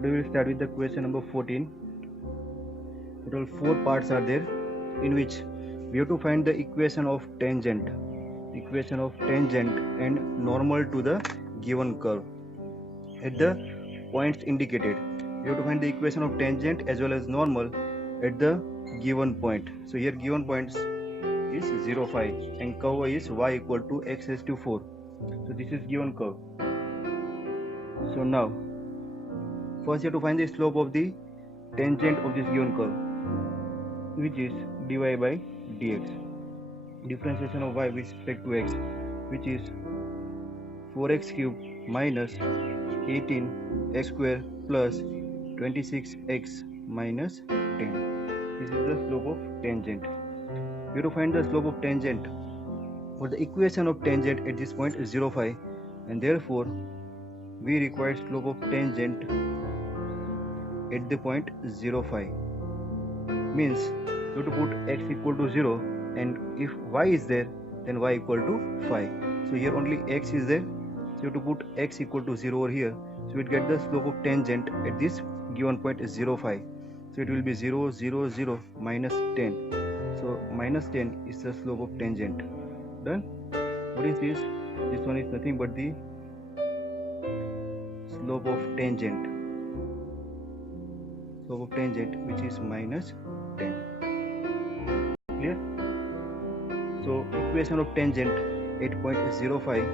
Today we will start with the question number 14. Total 4 parts are there, in which we have to find the equation of tangent and normal to the given curve at the points indicated. We have to find the equation of tangent as well as normal at the given point. So here given points is 0, 5 and curve is y equal to x raised to 4. So this is given curve. So now first you have to find the slope of the tangent of this given curve, which is dy by dx. Differentiation of y with respect to x, which is 4x cube minus 18x square plus 26x minus 10. This is the slope of tangent. We have to find the slope of tangent, for the equation of tangent at this point is 0, 5, and therefore we require slope of tangent at the point 0, 5. Means you have to put x equal to 0, and if y is there, then y equal to 5. So here only x is there, so you have to put x equal to 0 over here. So we get the slope of tangent at this given point is 0, 5. So it will be 0, 0, 0 minus 10. So minus 10 is the slope of tangent. Done. What is this? This one is nothing but the slope of tangent. Slope of tangent, which is minus 10. Clear? So equation of tangent at point 0,5.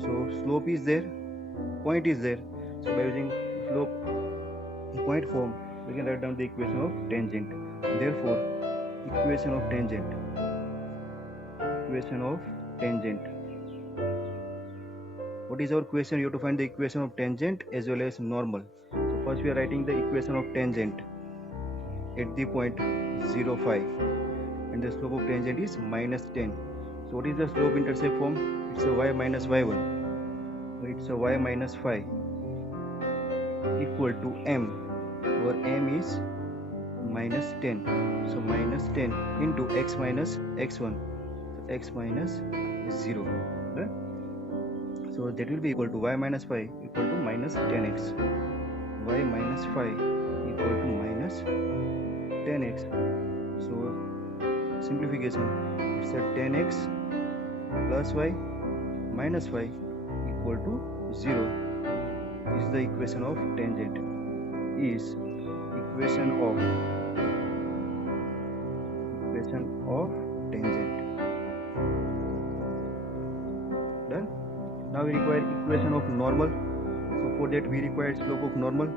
So slope is there, point is there. So by using slope point form, we can write down the equation of tangent. Therefore, equation of tangent. What is our equation? You have to find the equation of tangent as well as normal. So first we are writing the equation of tangent at the point 0, 5, and the slope of tangent is minus 10. So what is the slope intercept form? It's a y minus y1. So it's a y minus 5 equal to m, where m is minus 10. So minus 10 into x minus x1. So x minus 0. Right? So that will be equal to y minus 5 equal to minus 10x. Y minus 5 equal to minus 10x. So simplification, it's a 10x plus y minus 5 equal to 0. This is the equation of tangent. Is equation of tangent. Done. Now we require equation of normal. So for that we require slope of normal.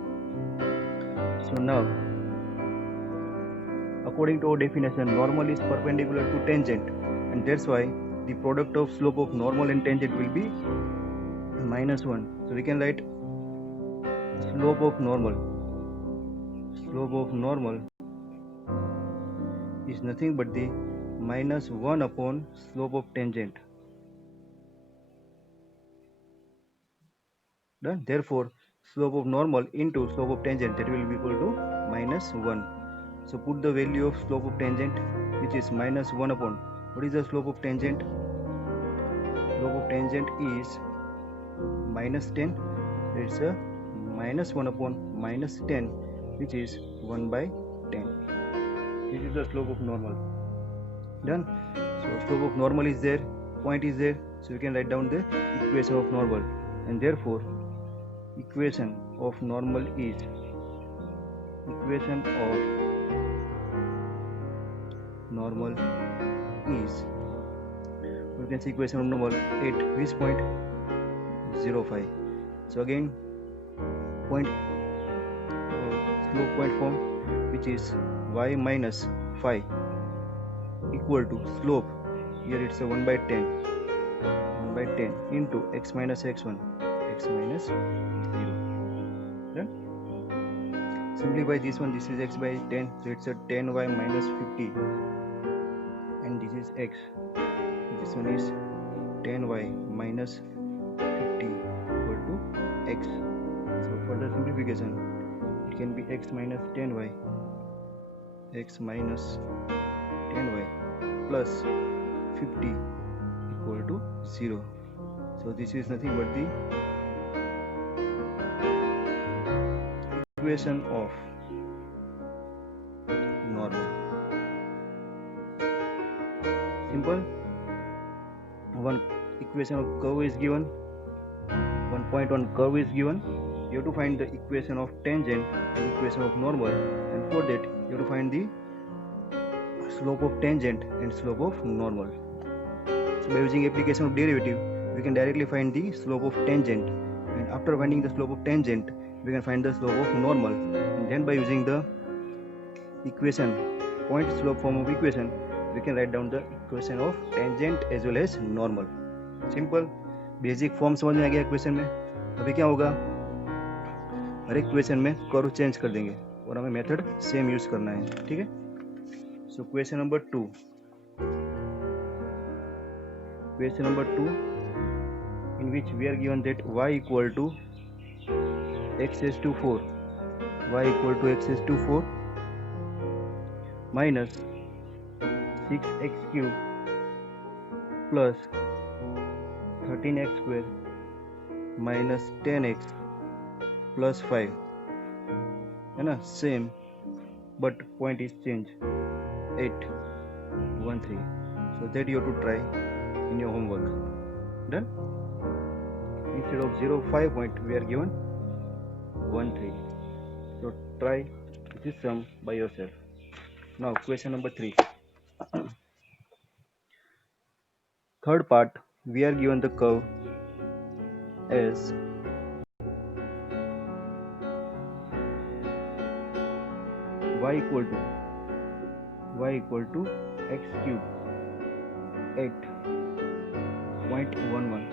So now, according to our definition, normal is perpendicular to tangent, and that's why the product of slope of normal and tangent will be minus 1. So we can write slope of normal. Slope of normal is nothing but the minus 1 upon slope of tangent. Done. Therefore, slope of normal into slope of tangent, that will be equal to minus 1. So put the value of slope of tangent, which is minus 1 upon. What is the slope of tangent? Slope of tangent is minus 10. It's a minus 1 upon minus 10, which is 1 by 10. This is the slope of normal. Done. So slope of normal is there, point is there. So we can write down the equation of normal, and therefore equation of normal is we can see equation of normal at which point? 0, 5. So again point slope point form, which is y minus 5 equal to slope, here it's a 1 by 10 into x minus x1, x minus 0. Done. Simplify this one, this is x by 10, so it's a 10y minus 50, and this is x. This one is 10y minus 50 equal to x. So for the simplification, it can be x minus 10y plus 50 equal to 0. So this is nothing but the equation of normal. Simple. One equation of curve is given, one point on curve is given. You have to find the equation of tangent and equation of normal, and for that you have to find the slope of tangent and slope of normal. So by using application of derivative, we can directly find the slope of tangent, and after finding the slope of tangent, we can find the slope of normal, and then by using the equation, point slope form of equation, we can write down the equation of tangent as well as normal. Simple basic form समझ में आ गया question में. अभी क्या होगा, हर एक question में curve change कर देंगे और हमें मेथड सेम यूज करना है. ठीक है. So question number 2. Question number 2, in which we are given that y equal to x raised to 4, y equal to x raised to 4 minus 6x cube plus 13x square minus 10x plus 5 है ना, same but point is change 8 1 3. So that you have to try in your homework. Done. Instead of 0 5 point, we are given 1 3. So try this sum by yourself. Now question number 3. Third part, we are given the curve as y equal to x cube at point 1 1.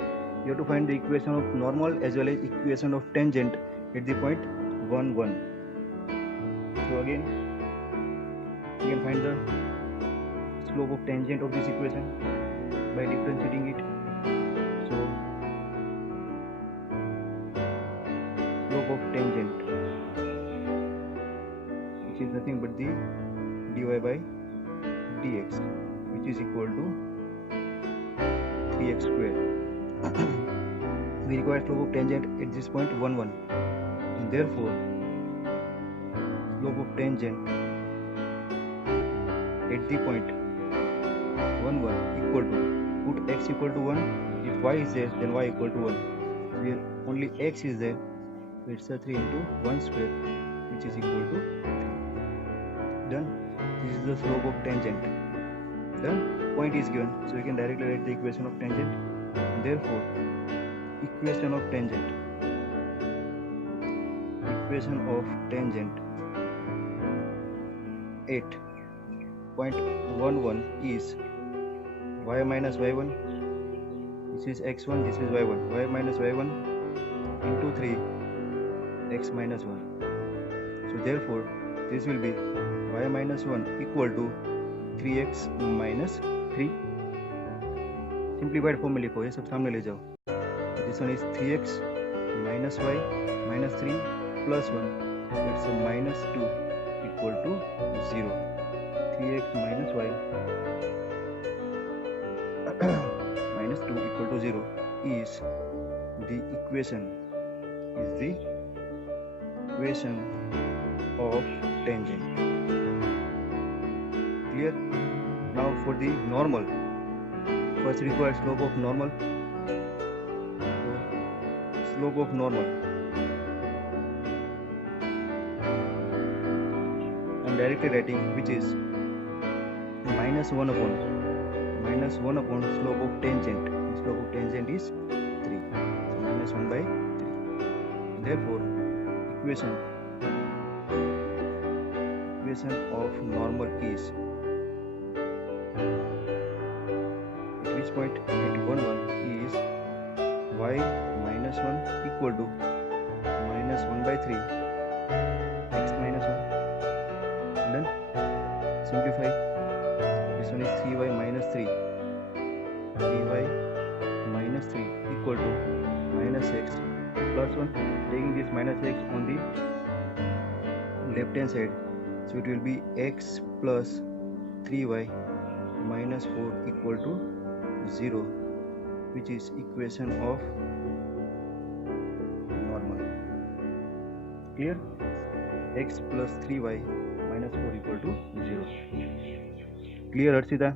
You have to find the equation of normal as well as equation of tangent at the point 1 1. So again, you can find the slope of tangent of this equation by differentiating it. So slope of tangent, which is nothing but the dy by dx, which is equal to 3x square. We require slope of tangent at this point 1 1, and therefore slope of tangent at the point 1 1 equal to, put x equal to 1. If y is there, then y equal to 1. Here only x is there, so it's a 3 into 1 square, which is equal to 3. Done. This is the slope of tangent. Done. Point is given, so we can directly write the equation of tangent. And therefore equation of tangent at point 1 1 is y minus y1. This is x1, this is y1. Y minus y1 into 3 x minus 1. So therefore this will be y minus 1 equal to 3x minus 3. Simplified form में लिखो, ये सब सामने ले जाओ. This one is 3x minus y minus 3 plus 1. It's a minus 2 equal to 0. 3x minus y minus 2 equal to 0 is the equation of tangent. Clear? Now for the normal, first require slope of normal. So slope of normal, I'm directly writing, which is minus 1 upon slope of tangent. Slope of tangent is 3, so minus 1 by 3. Therefore equation of normal is, at which point at 1 1 is y minus 1 equal to minus 1 by 3 x minus 1. Then simplify. This one is 3y minus 3 equal to minus x plus 1. Taking this minus x on the left hand side, so it will be x plus 3y minus 4 equal to 0, which is equation of normal. Clear? x plus 3y minus 4 equal to 0. Clear, Arshita?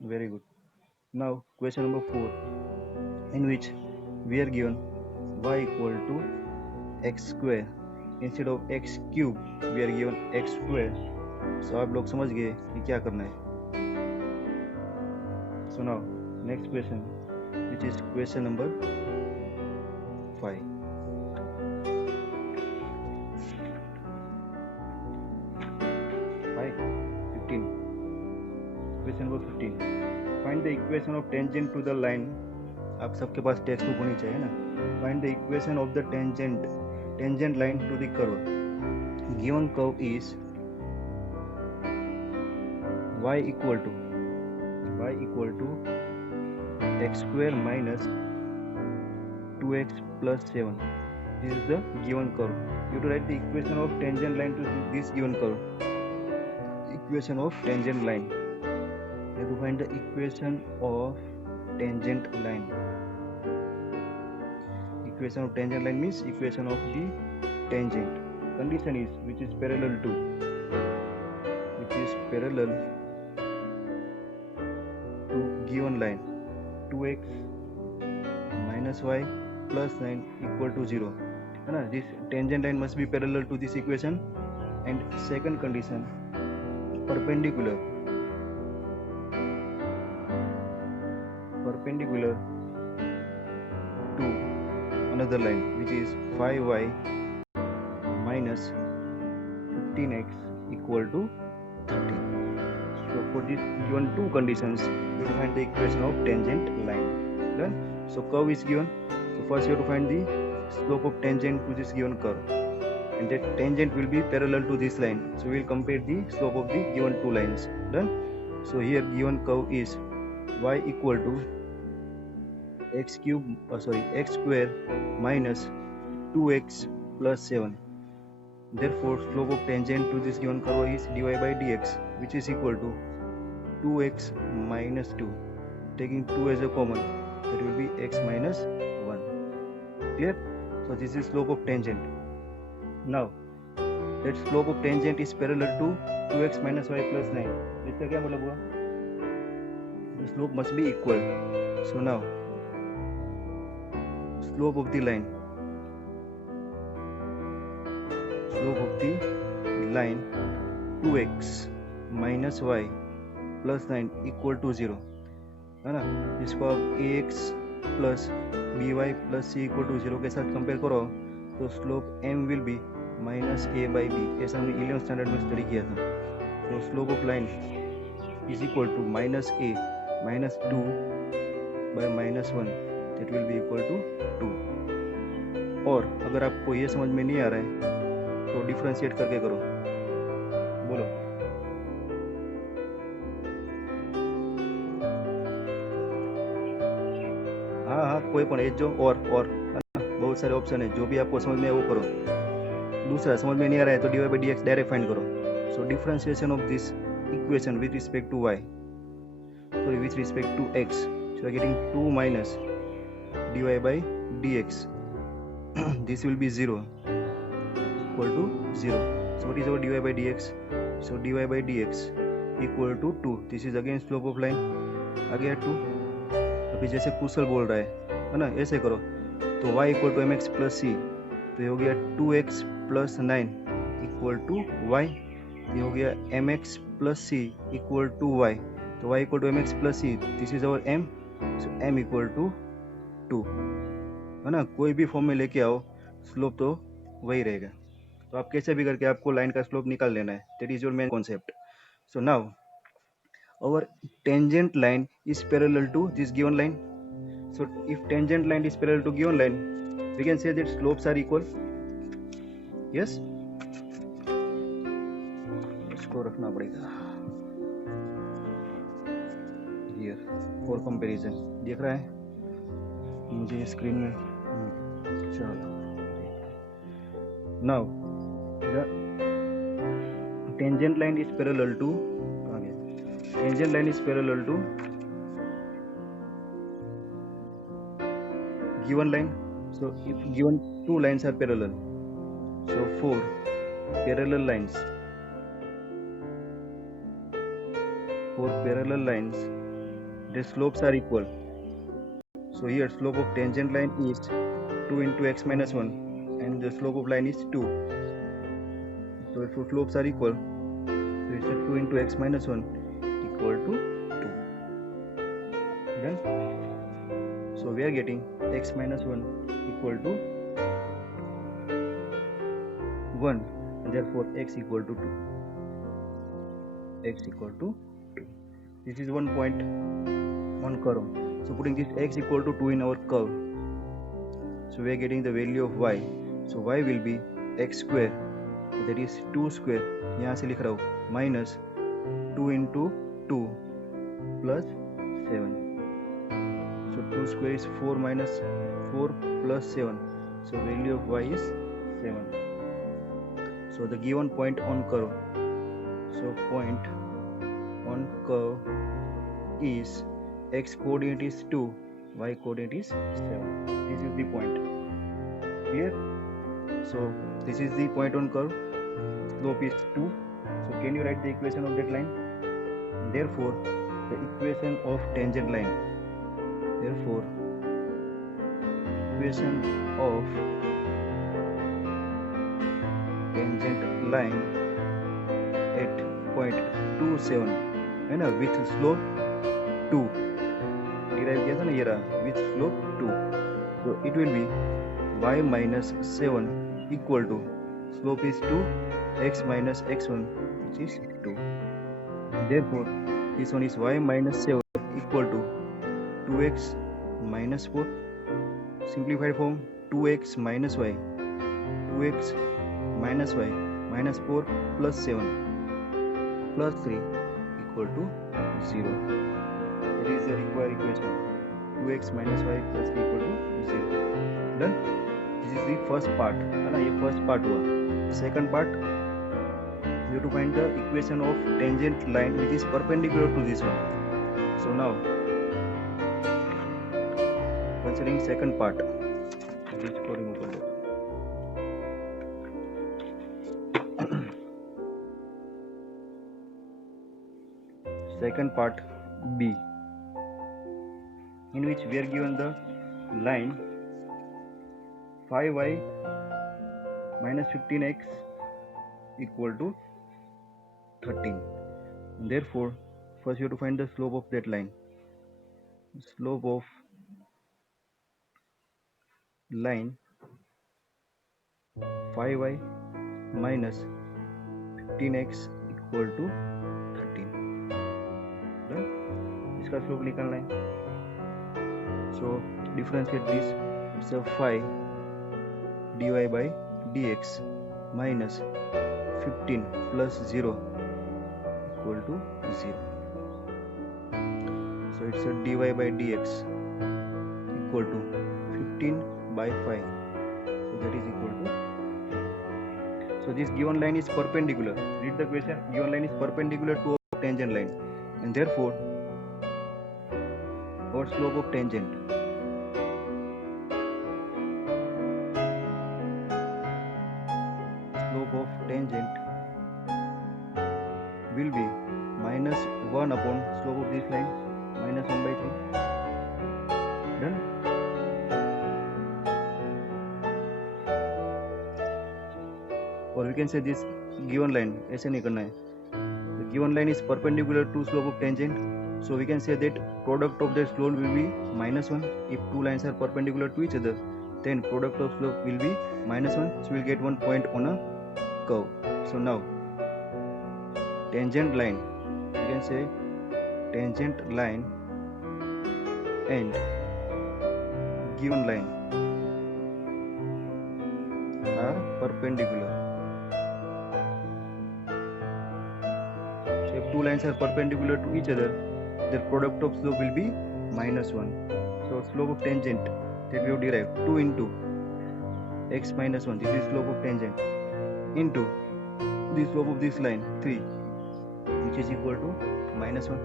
Very good. Now question number 4, in which we are given y equal to x square. Instead of x cube we are given x square. So आप लोग समझ गए कि क्या करना है. So now next question, which is question number 5. 15. Question number 15. Find the equation of tangent to the line. आप सबके पास टेक्स्ट बुक होनी चाहिए ना. Find the equation of the tangent line to the curve. Given curve is y equal to x square minus 2x plus 7. This is the given curve. You have to write the equation of tangent line to this given curve. Equation of tangent line. You have to find the equation of tangent line. Equation of tangent line means equation of the tangent. Condition is which is parallel to given line 2x minus y plus 9 equal to 0. This tangent line must be parallel to this equation. And second condition, perpendicular to another line which is 5y minus 15x equal to 30. So for these given two conditions, you will find the equation of tangent line. Done. So curve is given. So first you have to find the slope of tangent to this given curve, and that tangent will be parallel to this line. So we will compare the slope of the given two lines. Done. So here given curve is y equal to x square minus 2x plus 7. Therefore slope of tangent to this given curve is dy by dx, which is equal to 2x minus 2. Taking 2 as a common, that will be x minus 1. Clear? So this is slope of tangent. Now that slope of tangent is parallel to 2x minus y plus 9. इसका क्या मतलब हुआ? The slope must be equal. So now slope of the line 2x minus y plus 9 equal to 0 है ना. इसको आप ax plus by plus c equal to 0 के साथ कंपेयर करो तो slope m will be minus a by b. ऐसा हमने 11th स्टैंडर्ड में स्टडी किया था. तो slope of line is equal to minus a minus 2 by minus 1, that will be equal to 2. और अगर आपको ये समझ में नहीं आ रहा है तो डिफरेंशिएट करके करो. बोलो. हाँ कोई पण एक जो और बहुत सारे ऑप्शन है, जो भी आपको समझ में है वो करो. दूसरा समझ में नहीं आ रहा है तो dy by dx direct find करो. So differentiation of this equation with respect to y, sorry, with respect to x, so you are getting 2 minus dy by dx. This will be 0 equal to 0. So what is our dy by dx? So dy by dx equal to 2. This is again slope of line. आ गया 2. अभी जैसे कुशल बोल रहा है ना, ऐसे करो तो y equal to mx plus c, तो ये हो गया 2x plus 9 equal to y. ये हो गया mx plus c equal to y. तो y equal to mx plus c, this is our m. So m equal to 2 है ना. कोई भी फॉर्म में लेके आओ स्लोप तो वही रहेगा. तो आप कैसे भी करके आपको लाइन का स्लोप निकाल लेना है. That is your main concept. So now our tangent line is parallel to this given line. So if tangent line is parallel to given line, we can say that slopes are equal. Yes, इसको रखना पड़ेगा here for comparison. देख रहा है मुझे screen में. चलो now the tangent line is parallel to tangent line is parallel to given line, so if given two lines are parallel, so for parallel lines, the slopes are equal. So here slope of tangent line is 2 into x minus 1 and the slope of line is 2. So if slopes are equal, so it's 2 into x minus 1 equal to 2. Then, so we are getting x minus 1 equal to 1 and therefore x equal to 2. X equal to 2. This is one point on curve. So putting this x equal to 2 in our curve, so we are getting the value of y. So y will be x square, that is 2 square, यहाँ से लिख रहा हूँ minus 2 into 2 plus 7. So 2 square is 4 minus 4 plus 7. So value of y is 7. So the given point on curve, so point on curve is x coordinate is 2, y coordinate is 7. This is the point. Clear? So this is the point on curve. Slope is 2. So can you write the equation of that line? Therefore, the equation of tangent line. Therefore, equation of tangent line at point 27 है ना, with slope 2 derive किया था ना, ये रहा with slope 2. So it will be y minus 7 equal to slope is 2, x minus x1 which is 2. Therefore this one is y minus 7 equal to 2x minus 4, simplified form 2x minus y, 2x minus y minus 4 plus 7 plus 3 equal to 0. That is the required equation. 2x minus y plus 3 equal to 0. Done. This is the first part. है ना, ये first part हुआ. Second part, you have to find the equation of tangent line which is perpendicular to this one. So now, considering second part, this for remove. Second part B, in which we are given the line 5y minus 15x equal to 13. Therefore, first you have to find the slope of that line. Slope of line 5y minus 15x equal to 13. Done? इसका slope निकालना है. So differentiate this. It's a 5 dy by dx minus 15 plus 0 equal to 0. So it's a dy by dx equal to 15 by 5. So that is equal to. So this given line is perpendicular. Read the question. Given line is perpendicular to a tangent line, and therefore our slope of tangent will be minus 1 upon slope of this line minus 1 by 3. Done? Or we can say this given line, ऐसे नहीं करना है. The given line is perpendicular to slope of tangent, so we can say that product of their slope will be minus 1. If two lines are perpendicular to each other, then product of slope will be minus 1, so we'll get one point on a curve. So now tangent line, you can say tangent line and given line are perpendicular. So if two lines are perpendicular to each other, their product of slope will be minus 1. So slope of tangent that we have derived 2 into x minus 1, this is slope of tangent, into the slope of this line 3, which is equal to minus 1.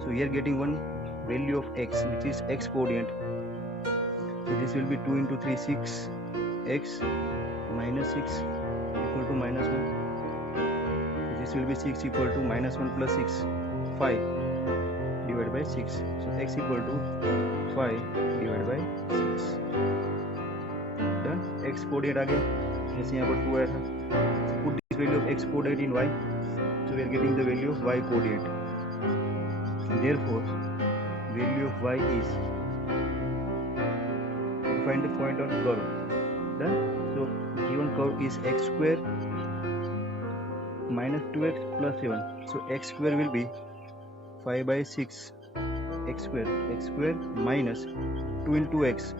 So we are getting one value of x, which is x coordinate So this will be 2 into 3, 6, x minus 6 equal to minus 1. So this will be 6 equal to minus 1 plus 6, 5 divided by 6. So x equal to 5 divided by 6. Done. X coordinate आ गया, जैसे यहाँ पर 2 आया था. So put this value of x coordinate in y. So we are getting the value of y coordinate. Therefore, value of y is, find the point on curve. Done. So given curve is x square minus 2x plus 7. So x square will be 5 by 6 x square minus 2 into x,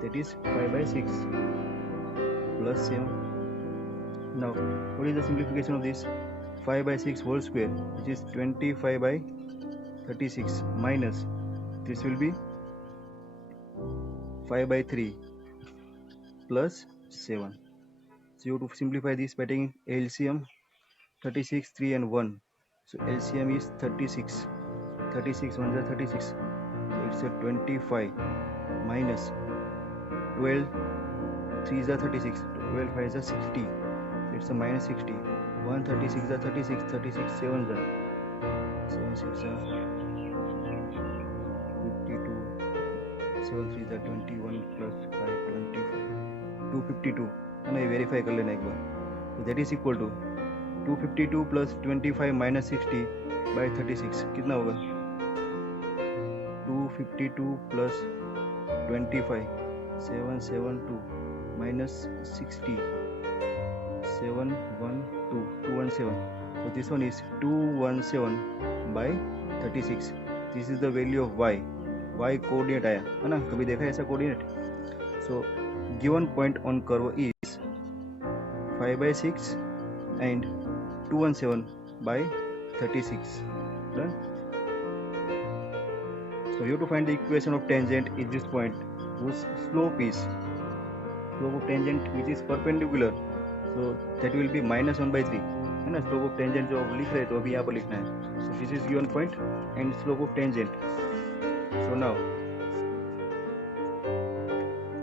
that is 5 by 6 plus 7. Now what is the simplification of this? 5 by 6 whole square, which is 25 by 36, minus this will be 5 by 3 plus 7. So you have to simplify this by taking LCM, 36, 3 and 1. So LCM is 36, 36 1 is 36, so it's a 25 minus 12, 3 is a 36, 12 5 is a 60, so it's a minus 60, 1 36 is a 36, 36 7 is a 7 6 is a 52, 7 3 is a 21 plus 5 25, 252. है ना, ये verify कर लेना एक बार. तो that is equal to 252 plus 25 minus 60 by 36 कितना होगा? 252 plus 25 772 minus 60 712 217. So this one is 217 by 36. This is the value of y. Y coordinate आया है ना, कभी देखा है ऐसा coordinate? So given point on curve is 5 by 6 and 217 by 36. Done. So you have to find the equation of tangent at this point whose slope of tangent which is perpendicular. So that will be minus 1 by 3. है ना, slope of tangent जो लिख रहे तो अभी यहाँ पर लिखना है. So this is given point and slope of tangent. So now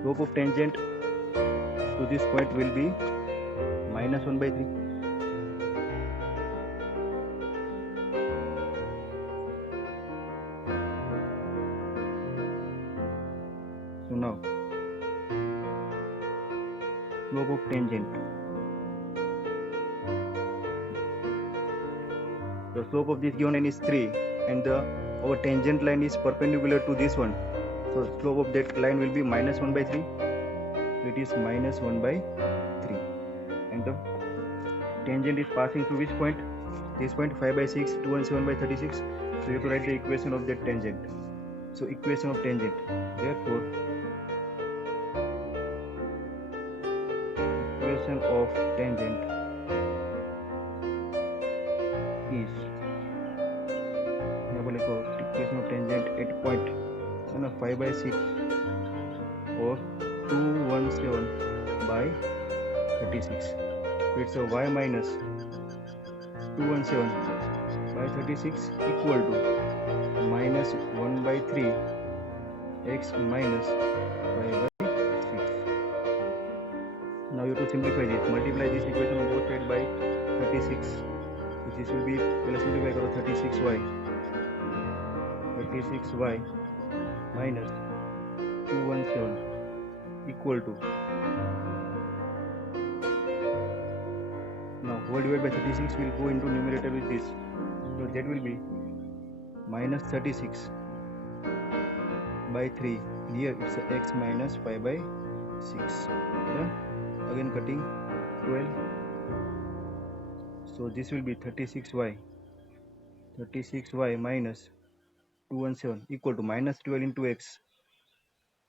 slope of tangent to this point will be minus 1 by 3. So now slope of tangent. The slope of this given line is 3 and our tangent line is perpendicular to this one. So slope of that line will be minus 1 by 3. So it is minus 1 by 3. And the tangent is passing through which point? This point, 5 by 6, 217 by 36. So you have to write the equation of that tangent. So equation of tangent. Therefore, equation of tangent is, यहाँ पर लिखो equation of tangent at point है ना 5 by 6 or 217 by 36. It's a y minus 217 by 36 equal to minus 1 by 3 x minus 5 by 6. Now you have to simplify this. Multiply this equation on both sides by 36. So this will be, पहले simplify करो 36y minus 217 equal to, now whole divided by 36 will go into numerator with this. So that will be minus 36 by 3. Here it's a x minus 5 by 6. Done. Again cutting 12. So this will be 36y minus 217 equal to minus 12 into x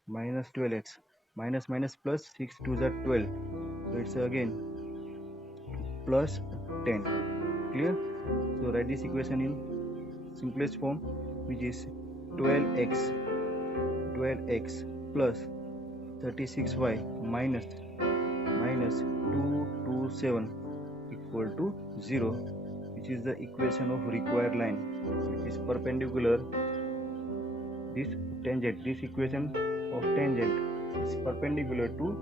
minus 12x minus minus plus 6 2 is 12. So it's again plus 10. Clear? So write this equation in simplest form, which is 12x plus 36y minus 227 equal to 0, which is the equation of required line, which is perpendicular this tangent. This equation of tangent is perpendicular to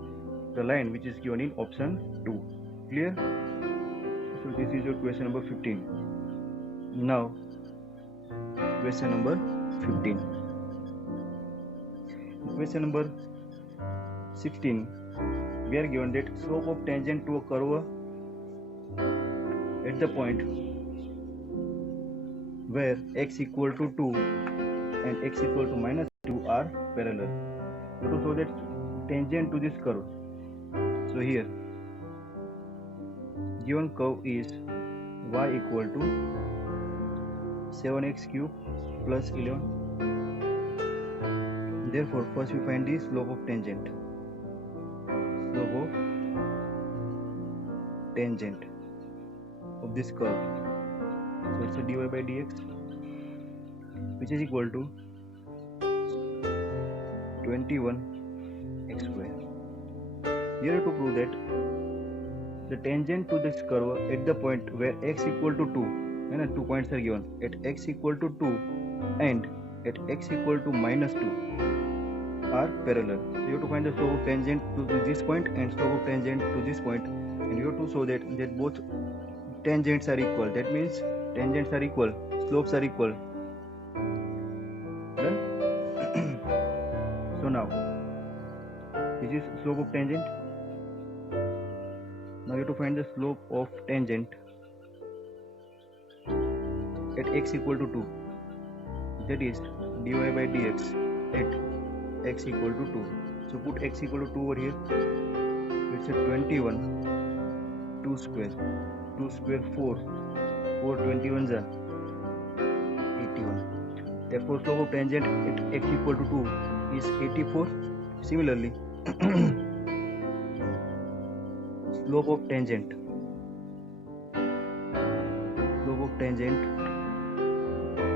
the line which is given in option 2. Clear? So this is your question number 15. Now question number 15. Question number 16, we are given that slope of tangent to a curve at the point where x equal to 2 and x equal to minus 2 are parallel. You have to show that tangent to this curve. So here given curve is y equal to 7x cube plus 11. Therefore first we find the slope of tangent. Slope of tangent of this curve. So it's a dy by dx which is equal to 21x square. Here to prove that the tangent to this curve at the point where x equal to 2 and 2 points are given at x equal to 2 and at x equal to minus 2 are parallel. So you have to find the slope of tangent to this point and slope of tangent to this point, and you have to show that both tangents are equal. That means tangents are equal, slopes are equal. Done? So now this is slope of tangent. Now you have to find the slope of tangent at x equal to 2. That is dy by dx at x equal to 2. So put x equal to 2 over here. It's a 21. 2 square. 2 square 4. 4 21s are 81. Therefore slope of tangent at x equal to 2 is 84. Similarly, slope of tangent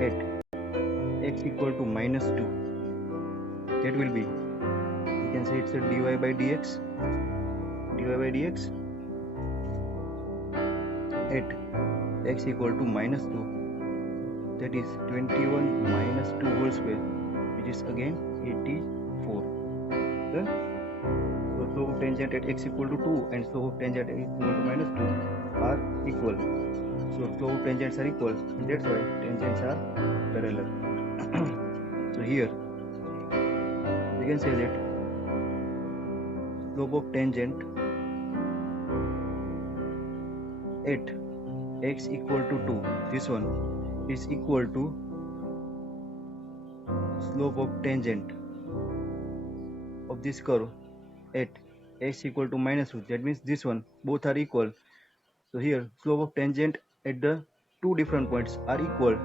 at x equal to minus 2, that will be, you can say it's a dy by dx at x equal to minus 2, that is 21 minus 2 whole square, which is again 84. Okay? So slope of tangent at x equal to 2 and slope of tangent at x equal to minus 2 are equal. So slope of tangents are equal, and that's why tangents are parallel. So here we can say that slope of tangent at x equal to 2, this one, is equal to slope of tangent of this curve at x equal to minus 2. That means this one, both are equal. So here slope of tangent at the two different points are equal.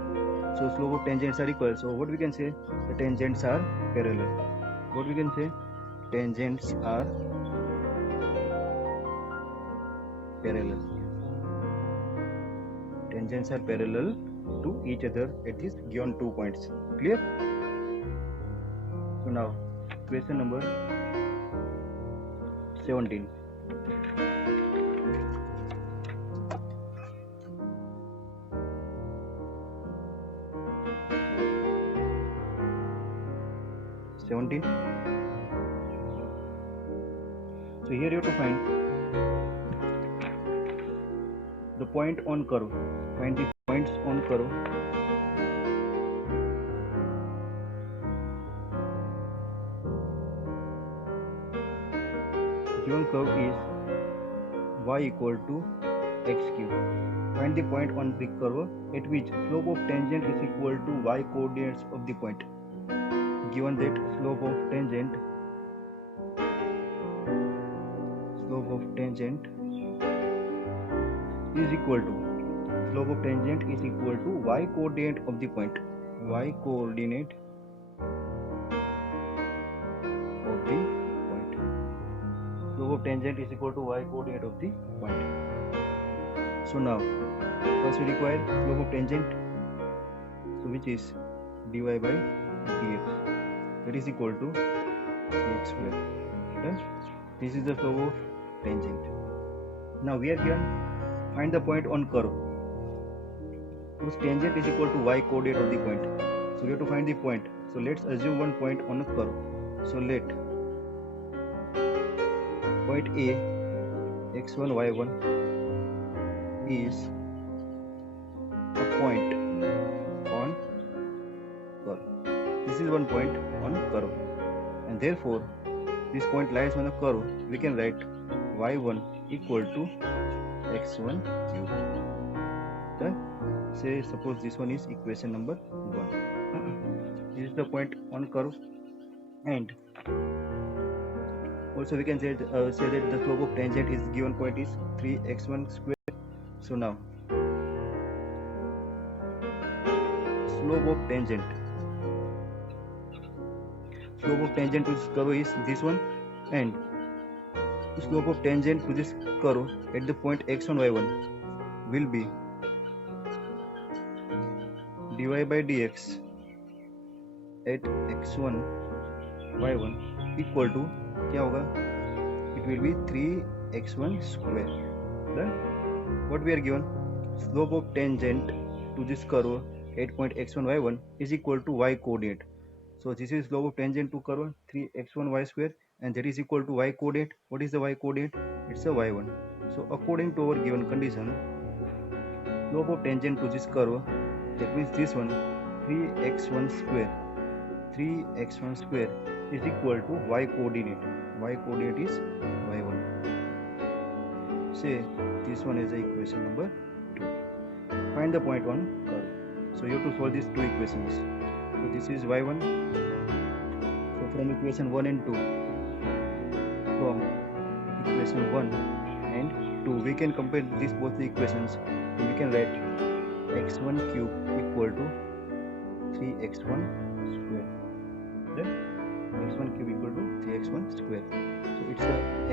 So slope of tangents are equal. So what we can say, the tangents are parallel. What we can say, tangents are parallel. Tangents are parallel to each other at these given 2 points. Clear? So now question number 17. So here you have to find the point on curve. Find the points on curve. Given curve is y equal to x cube. Find the point on the curve at which slope of tangent is equal to y coordinates of the point. Given that slope of tangent is equal to y coordinate of the point. Y coordinate of the point. Slope of tangent is equal to y coordinate of the point. So now first we require slope of tangent, so which is dy by dx, that is equal to x square. Done? This is the slope of tangent. Now we are given find the point on curve whose tangent is equal to y coordinate of the point. So we have to find the point. So let's assume one point on a curve. So let point A, x1, y1 is a point on curve. This is one point on curve, and therefore this point lies on a curve. We can write y1 equal to x1 cube. Done. Say suppose this one is equation number 1. This is the point on curve, and also we can say that the slope of tangent is given point is 3x1 square. So now slope of tangent to this curve is this one, and slope of tangent to this curve at the point x1 y1 will be dy by dx at x1 y1 equal to क्या होगा, it will be 3x1 square. Done. What we are given, slope of tangent to this curve at point x1 y1 is equal to y coordinate. So this is slope of tangent to curve 3x1 y square, and that is equal to y coordinate. What is the y coordinate? It's a y1. So according to our given condition, slope of tangent to this curve, that means this one, 3x1 square is equal to y coordinate. Y coordinate is y1. Say this one is the equation number 2. Find the point on curve. So you have to solve these two equations. So this is y1. So from equation 1 and 2, we can compare these both the equations, and we can write x1 cube equal to 3x1 square. Then x1 cube equal to 3x1 square. So it's a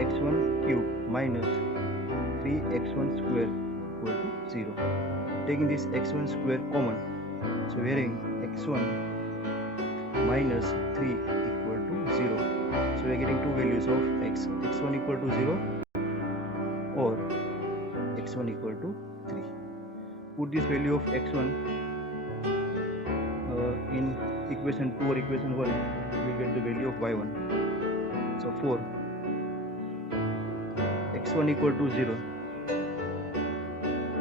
x1 cube minus 3x1 square equal to 0. Taking this x1 square common, so we are having x1 minus 3 equal to 0. So we are getting two values of x1 equal to 0 or x1 equal to 3. Put this value of x1 in equation 2 or equation 1, we get the value of y1. So for x1 equal to 0,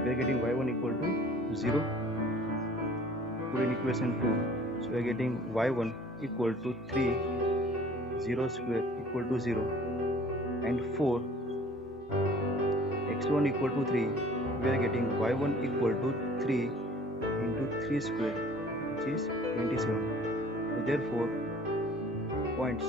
we are getting y1 equal to 0. Put in equation 2, so we are getting y1 equal to 3, 0 square equal to 0, and for x1 equal to 3, we are getting y1 equal to 3 into 3 square, which is 27. So therefore points